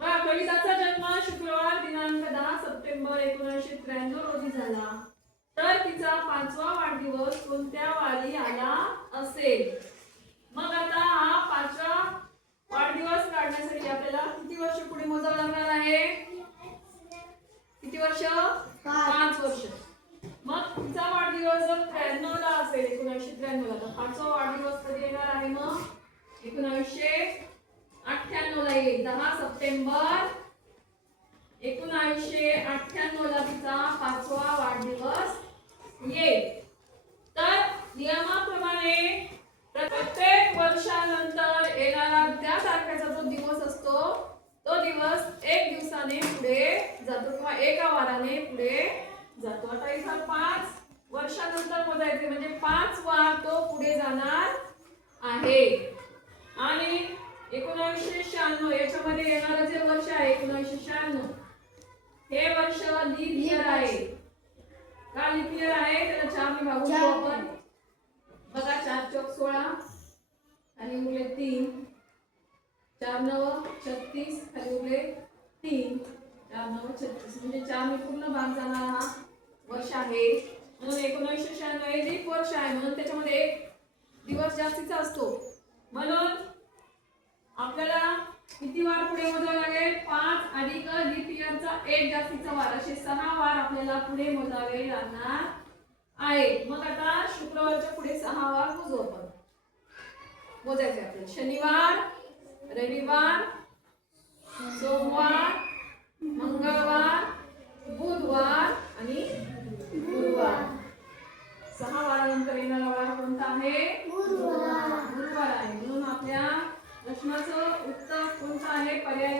कविताचा जन्म शुक्रवार दिनांक 10 सप्टेंबर 1993 रोजी झाला. तर तिचा 5वा वाढदिवस कोणत्या वारी आला असेल? मग आता हा 5वा वाढदिवस काढण्यासाठी आपल्याला किती वर्ष पुढे मोजावं लागणार आहे? किती वर्ष? 5 वर्ष. मग तिचा वाढदिवस जर 93 ला असेल, 1993 ला, तर 5वा वाढदिवस कधी येणार आहे? मग 1998 ला येईल. 10 सप्टेंबर 1998 ला तिचा 5वा वाढदिवस येईल. तर नियमाप्रमाणे प्रत्येक वर्षानंतर येणारा त्या तारखेचा जो दिवस असतो तो दिवस एक दिवसाने पुढे जातो किंवा एका वाराने पुढे जातो. आता इथं 5 वर्षानंतर मोजायचे म्हणजे 5 वार तो पुढे जाणार आहे. आणि 1996 याच्यामध्ये येणारं जे वर्ष आहे 1996 हे वर्ष लीप इयर आहे. का लीप इयर आहे? त्याला 4 ने भागून घेऊ आपण. बघा 4 चौक 16 आणि उरले 3, 4 9 36 खाली उरले 3, 4 9 36 म्हणजे 4 ने पूर्ण भाग जाणारा हा वर्ष आहे. म्हणून 1996 हे लीप वर्ष आहे, म्हणून त्याच्यामध्ये एक दिवस जास्तीचा असतो. म्हणून आपल्याला किती वार पुढे मोजावे लागेल? 5 अधिक लीप इयरचा एक जास्तीचा वार, असे 6 वार आपल्याला पुढे मोजावे लागणार आहे. मग आता शुक्रवारच्या पुढे 6 वार मोजू आपण. मोजायचे आपल्याला शनिवार, रविवार, सोमवार, मंगळवार, बुधवार आणि गुरुवार. 6 वारानंतर येणारा वार कोणता आहे? गुरुवार आहे. म्हणून आपल्या प्रश्नाचं उत्तर कोणतं आहे? पर्याय